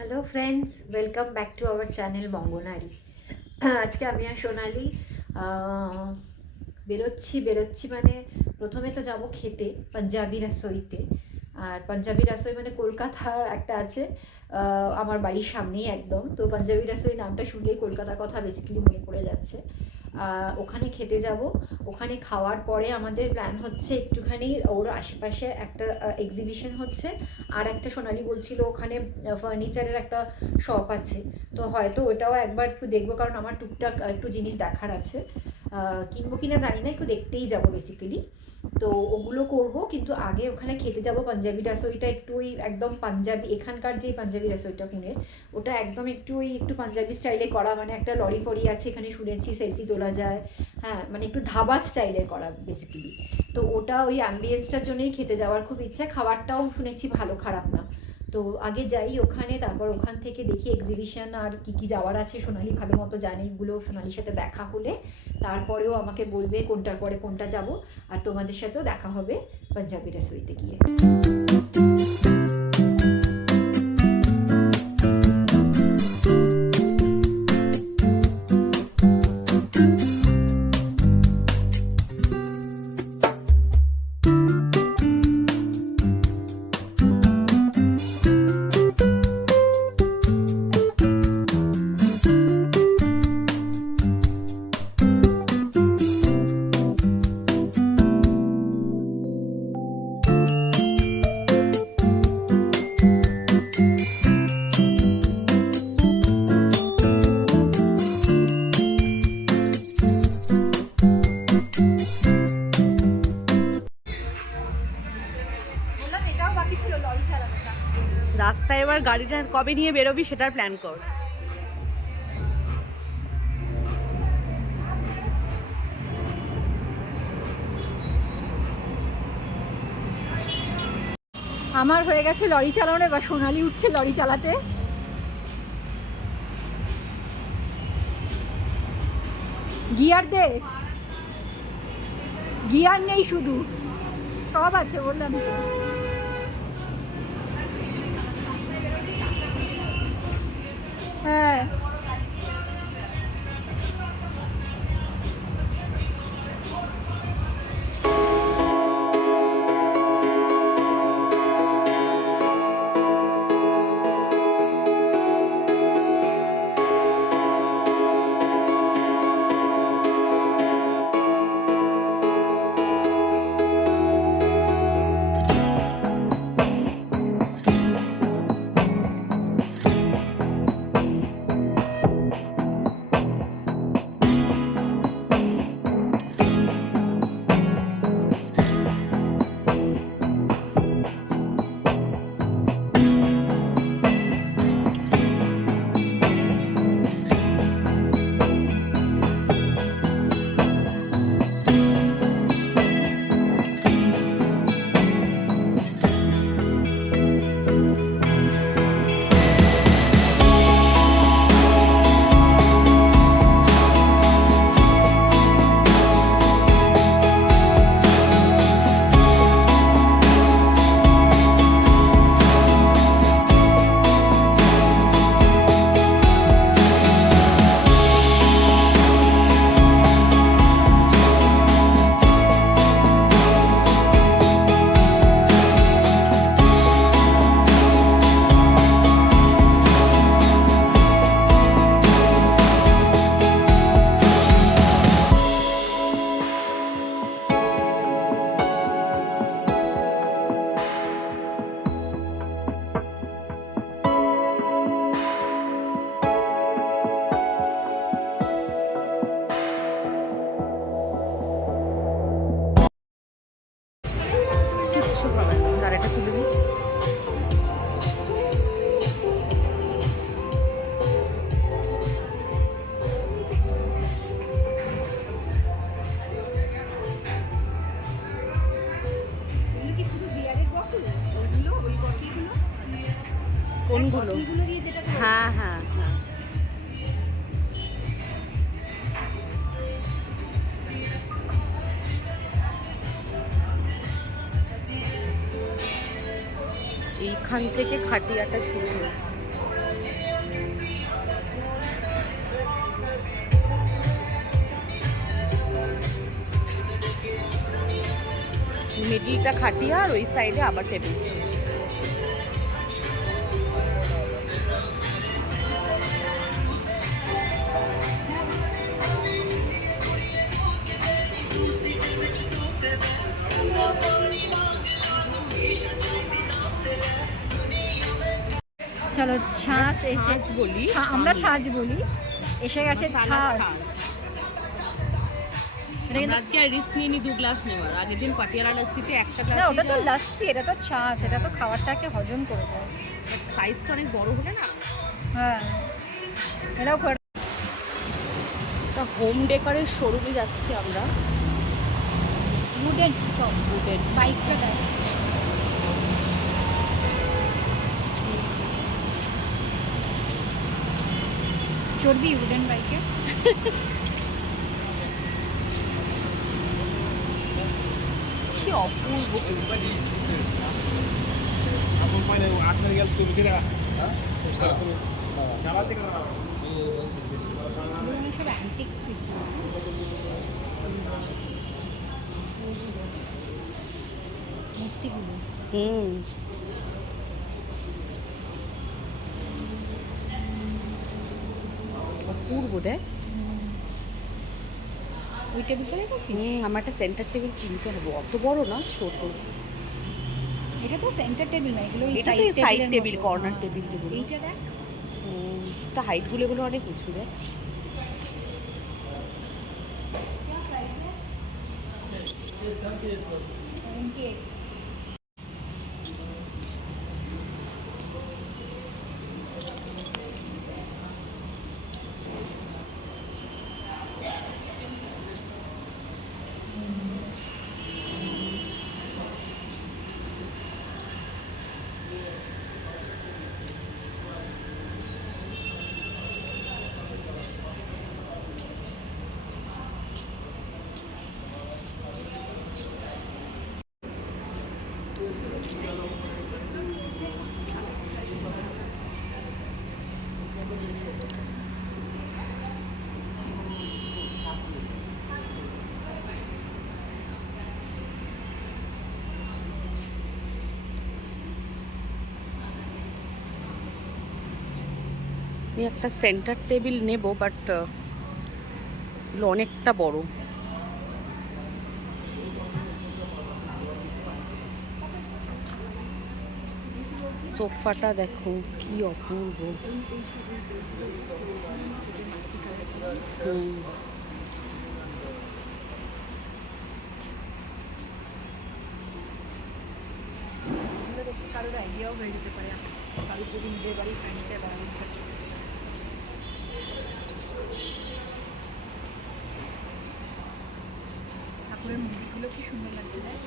Hello friends, welcome back to our channel Bangonari. আজকে আমি আর সোনালি বেরোচ্ছি মানে প্রথমে তো যাব খেতে পাঞ্জাবি রাসোইতে। আর পাঞ্জাবি রাসোই মানে কলকাতার একটা আছে আমার বাড়ির সামনেই একদম। তো পাঞ্জাবি রাসোই নামটা শুনলেই কলকাতার কথা বেসিক্যালি মনে পড়ে যাচ্ছে। ওখানে খেতে যাব। ওখানে খাওয়ার পরে আমাদের প্ল্যান হচ্ছে একটুখানি ওর আশেপাশে একটা এক্সিবিশন হচ্ছে। আর একটা সোনালি বলছিল ওখানে ফার্নিচারের একটা শপ আছে, তো হয়তো ওটাও একবার একটু দেখবো, কারণ আমার টুকটাক একটু জিনিস দেখার আছে। কিনবো কিনা জানি না, একটু দেখতেই যাব বেসিক্যালি। তো ওগুলো করব, কিন্তু আগে ওখানে খেতে যাব পাঞ্জাবি রাসোইটা। একটু ওই একদম পাঞ্জাবি, এখানকার যে পাঞ্জাবি রাসোইটা পুনের, ওটা একদম একটু ওই একটু পাঞ্জাবি স্টাইলে করা, মানে একটা লরি ফরি আছে এখানে, শুনেছি সেলফি তোলা যায়। হ্যাঁ, মানে একটু ধাবা স্টাইলের করা বেসিক্যালি। তো ওটা ওই অ্যাম্বিয়েন্সটার জন্যই খেতে যাওয়ার খুব ইচ্ছা। খাবারটাও শুনেছি ভালো, খারাপ না। তো আগে যাই ওখানে, তারপর ওখান থেকে দেখি এক্সিবিশন আর কি কি যাওয়ার আছে। সোনালি ভালো মতো জানে এগুলো, সোনালির সাথে দেখা হলে তারপরেও আমাকে বলবে কোনটার পরে কোনটা যাব। আর তোমাদের সাথেও দেখা হবে পাঞ্জাবি রাসোইতে গিয়ে। রাস্তায় এবার গাড়িটা কবে নিয়ে বেরোবি সেটার প্ল্যান কর। আমার হয়ে গেছে লরি চালানো, এবার সোনালি উঠছে লরি চালাতে। গিয়ার দে, গিয়ার নেই শুধু, সব আছে বললাম তো। হ্যাঁ, কিচ্ছু হবে না, গাড়িটা তুলে দিই। কোনগুলো? হ্যাঁ হ্যাঁ হ্যাঁ, এইখান থেকে খাটিয়াটা শুরু হয়েছে। মিডিলটা খাটিয়া আর ওই সাইডে আবার টেবিল ছিল। চলো ছাঁচ এসে ছাঁচ বলি। আমরা ছাঁচ বলি, এসে গেছে ছাঁচ। এটা কিন্তু আজকে রিস্ক নিয়ে নি 2 গ্লাস নেওয়ার। আগের দিন পাটিয়ালা লস্যিতে একটা গ্লাস। না, ওটা তো লাস্সি, এটা তো ছাঁচ, এটা তো খাবারটাকে হজম করে দেয়। সাইজটা অনেক বড় হলে না। হ্যাঁ, এটাও একটা হোম ডেকারের শোরুমে যাচ্ছি আমরা। উডেন উডেন বাইকটা দেয়। চড়বি উডেন বাইকে? কি অপূর্ব। সব অ্যান্টিক পিস। মূর্তিগুলো অপূর্ব দেখ। ওই টেবিলটা দেখেছিস? আমার একটা সেন্টার টেবিল কিনতে হবে, অত বড় না, ছোট। এটা তো সেন্টার টেবিল না, এগুলো এটা তো সাইড টেবিল, কর্নার টেবিল যেগুলো। এইটা দেখ। তা হাইটগুলো এগুলো অনেক উঁচু দেখ। আমি একটা সেন্টার টেবিল নেব, বাট অনেকটা বড়। সোফাটা দেখো কি অপূর্ব। কারোর আইডিয়াও হয়ে যেতে পারে, কারোর যদি নিজের বাড়ি ফার্নিচার বানানো থাকে। ঠাকুরের মূর্তিগুলো কি সুন্দর লাগছে দেখ।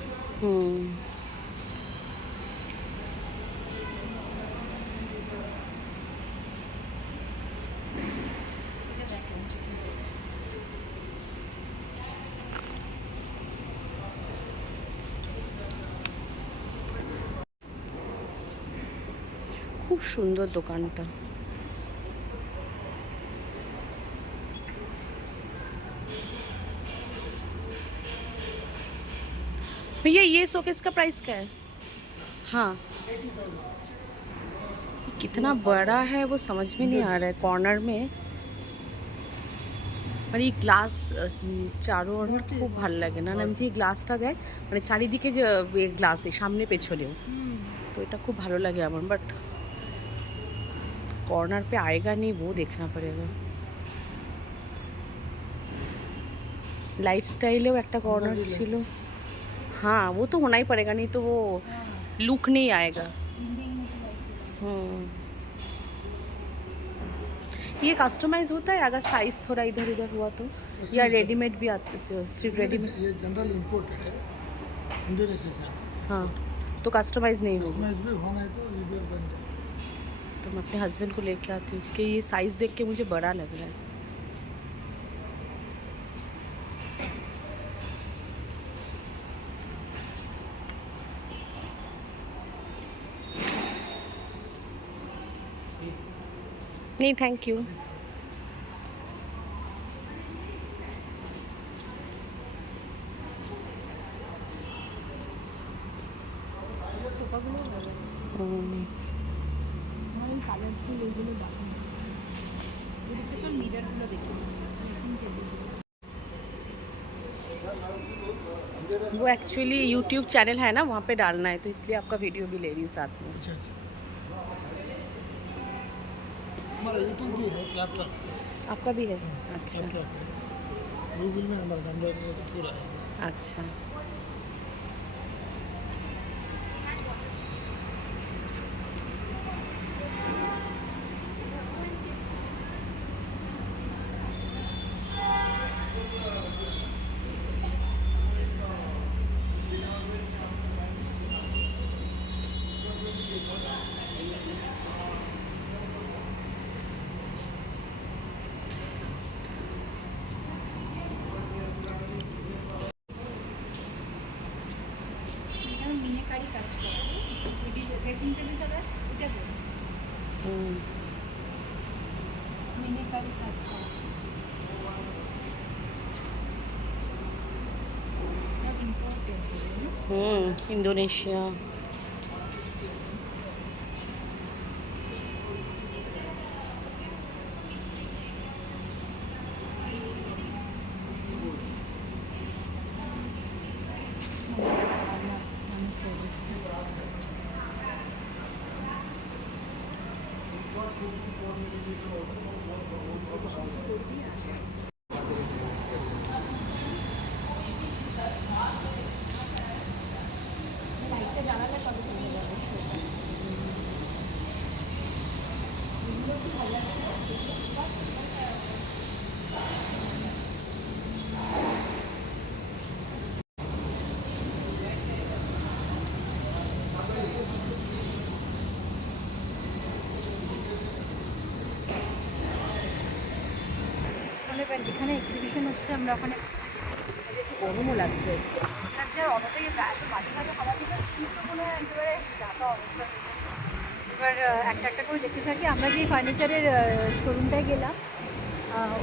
খুব সুন্দর দোকানটা। भैया ये शोकेस का प्राइस क्या है? हाँ, कितना बड़ा है वो समझ में नहीं आ रहा है। कॉर्नर में মানে এই গ্লাস চারো আমার খুব ভালো লাগে না, আমি যে গ্লাসটা দেয় মানে চারিদিকে যে গ্লাস সামনে পেছনেও, তো এটা খুব ভালো লাগে আমার। বাট कॉर्नर पे आएगा नहीं, वो देखना पड़ेगा। लाइफस्टाइलेও একটা कॉर्नर ছিল। हाँ, वो तो होना ही पड़ेगा, नहीं तो वो लुक नहीं आएगा। ये कस्टमाइज होता है अगर साइज थोड़ा इधर उधर हुआ तो, या रेडीमेड भी आते सिर्फ रेडीमेड? ये जनरल इंपोर्टेड है, इंडोनेशिया से आता है। हाँ, तो कस्टमाइज नहीं होगा। कस्टमाइज भी होना है तो इधर बन जाए। तो मैं अपने हस्बैंड को लेके आती हूँ, क्योंकि ये साइज़ देख के मुझे बड़ा लग रहा है। नहीं, थैंक यू। কালারফুল এগুলো দারুণ লাগছে। এদিকে চল মিররগুলো দেখি, ড্রেসিং টেবিলগুলো। वो एक्चुअली यूट्यूब चैनल है ना, वहाँ पे डालना है, तो इसलिए आपका वीडियो भी ले रही हूँ साथ में। अच्छा अच्छा, हमारा यूट्यूब भी है, लैपटॉप आपका भी है? अच्छा लैपटॉप है, गूगल में हमारा नंबर है तो पूरा है। अच्छा। এখানে মিনাকারি কাজ করা, ড্রেসিং টেবিলটা দেখ, এটা দেখ, মিনাকারি কাজ করা, সব ইম্পর্টেন্ট। इंडोनेशिया। লাইটটা জ্বালালে তবে চলে যাবে। এগুলো কি ভালো লাগছে? এখানে এক্সিবিশন হচ্ছে, আমরা ওখানে পৌঁছে গেছি। গরমও লাগছে। লাগছে আর অতটাই এত বাজে বাজে খাবার দিতে কিন্তু মনে হয় একেবারে যাতা অবস্থা। এবার একটা একটা করে দেখতে থাকি। আমরা যে ফার্নিচারের শোরুমটায় গেলাম,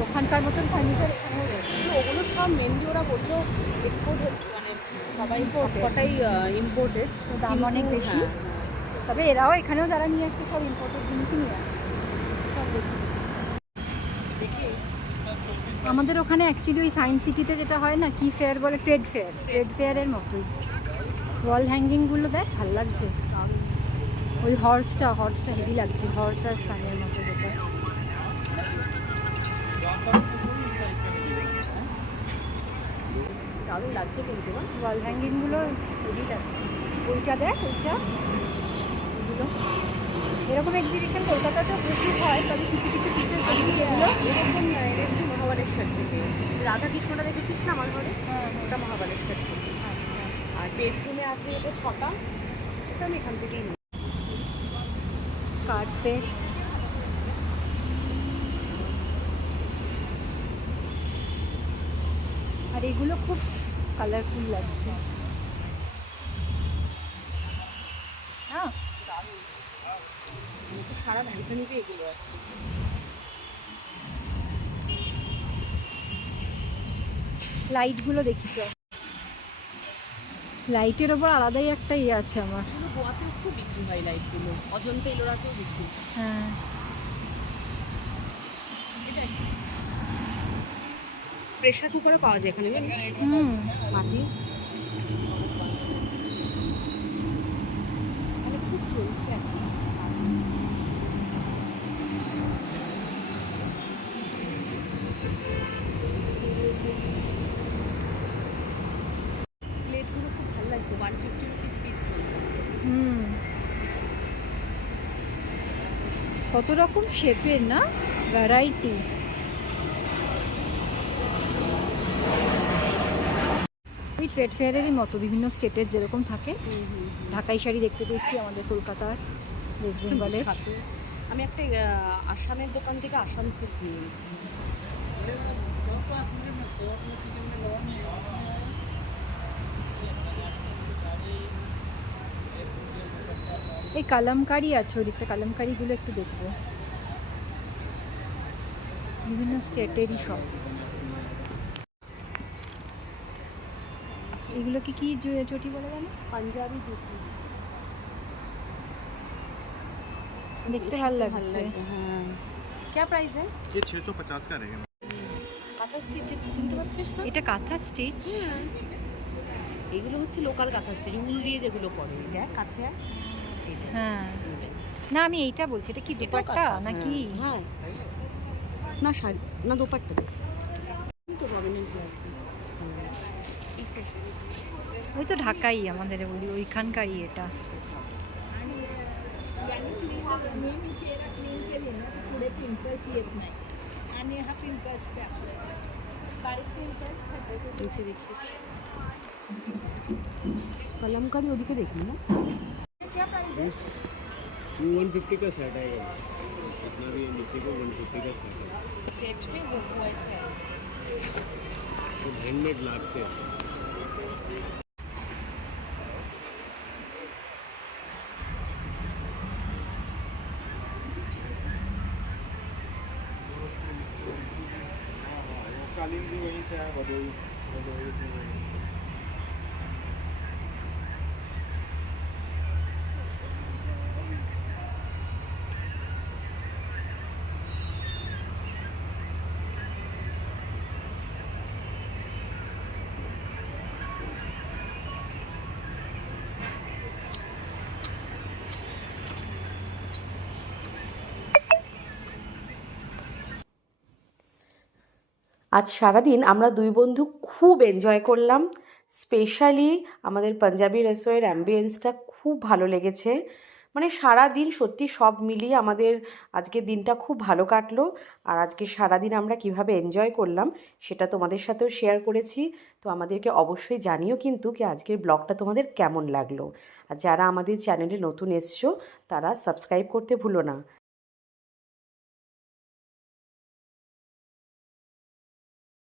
ওখানকার মতন ফার্নিচার এখানেও রয়েছে। ওগুলো সব মেনলি ওরা বললো এক্সপোর্ট হচ্ছে, মানে সবাই কটাই ইম্পোর্টেড, দাম অনেক বেশি। তবে এরাও এখানেও যারা নিয়ে আসছে সব ইম্পোর্টেড জিনিসই নিয়ে আসছে, সব দেখি। আমাদের ওখানে অ্যাকচুয়ালি ওই সায়েন্স সিটিতে যেটা হয় না, কি ফেয়ার বলে, ট্রেড ফেয়ারের মতোই। ওয়াল হ্যাঙ্গিংগুলো দেখ, ভাল লাগছে। ওই হর্সটা হেভি লাগছে, হর্স আর সানের মতো যেটা। দারুণ লাগছে কিন্তু না, ওয়াল হ্যাঙ্গিংগুলো হেভি লাগছে। ওইটা দেখ, ওইটা, এগুলো এরকম এক্সিবিশন কলকাতাতেও প্রচুর হয়, তবে কিছু কিছু পিসেস দেখছি যেগুলো এরকম এনেছি মহাবালেশ্বর থেকে। রাধাকৃষ্ণটা দেখেছিস না আমার ঘরে? হ্যাঁ, ওটা মহাবালেশ্বর থেকে। আচ্ছা। আর বেডরুমে আছে এটা 6টা, ওটা আমি এখান থেকেই নিই। কার্পেটস, আর এগুলো খুব কালারফুল লাগছে না? সারা ব্যালকনিতে এগুলো আছে। লাইটগুলো দেখিছ, লাইটের ওপর আলাদাই একটা ইয়ে আছে আমার। গোয়াতেও খুব বিক্রি হয় লাইটগুলো, অজন্তা এলোরাতেও বিক্রি। হ্যাঁ, প্রেশার কুকারে পাওয়া যায় এখানে, জানিস? মাটি মানে খুব চলছে এখন। প্লেটগুলো খুব ভালো লাগছে, 150 রুপিস পিস বলছে। কত রকম শেপের না, ভ্যারাইটি। ওই ট্রেড ফেয়ারেরই মতো বিভিন্ন স্টেটের যেরকম থাকে। ঢাকাই শাড়ি দেখতে পেয়েছি আমাদের কলকাতার, ওয়েস্ট বেঙ্গলের। আমি একটা আসামের দোকান থেকে আসাম সিল্ক নিয়ে গেছি। এই কালামকারি আছে, ওদিকটা কালামকারিগুলো একটু দেখবো, বিভিন্ন স্টেটেরই সব। এগুলোকে কি চটি বলে জানো? পাঞ্জাবি জুতি। দেখতে ভালো লাগছে। হ্যাঁ क्या प्राइस है ये 650 का रहेगा। কাঁথা স্টিচ চিনতে পারছিস না? এটা কাঁথা স্টিচ। এগুলো হচ্ছে লোকাল কাঁথা স্টিচ, উল দিয়ে যেগুলো পরে। দেখ কাছে আয়। এইটা। হ্যাঁ, না আমি এইটা বলছি, এটা কি এটাও দুপাট্টা কাঁথা, নাকি? হ্যাঁ না শাড়ি না দোপাট্টা দেখ তো রবিনের ওই তো ঢাকাই আমাদের বলি ওইখানকারই এটা। नेहमीचे क्लीन केली ना तर पुढे पिंपल्स येत नाही आणि हा पिंपल्स ट्रॅप असतो बारीक पिंपल्स खाते নিচে দেখি कलमकारी ওদিকে দেখি ना 150 का सेट आएगा, इतना भी है नीचे को 150 का सेट है। सेट में वो ऐसा है तो हैंडमेड लाख से कालीन भी वहीं से है, भदोही भदोही से वहीं। আজ সারাদিন আমরা দুই বন্ধু খুব এনজয় করলাম। স্পেশালি আমাদের পাঞ্জাবি রেস্তোরাঁর অ্যাম্বিয়েন্সটা খুব ভালো লেগেছে। মানে সারা দিন সত্যি সব মিলিয়ে আমাদের আজকের দিনটা খুব ভালো কাটলো। আর আজকে সারাদিন আমরা কিভাবে এনজয় করলাম সেটা তোমাদের সাথেও শেয়ার করেছি। তো আমাদেরকে অবশ্যই জানিও কিন্তু কি আজকের ব্লগটা তোমাদের কেমন লাগলো। আর যারা আমাদের চ্যানেলে নতুন এসছো তারা সাবস্ক্রাইব করতে ভুলো না।